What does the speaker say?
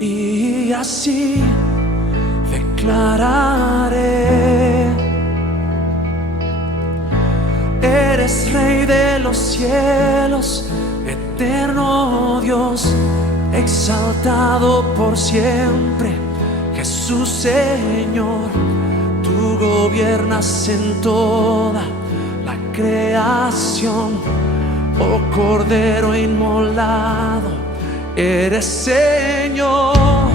y así declararé: eres Rey de los cielos, eterno Dios, exaltado por siempre, Jesús Señor. Tú gobiernas en toda la creación, oh Cordero inmolado, eres Señor.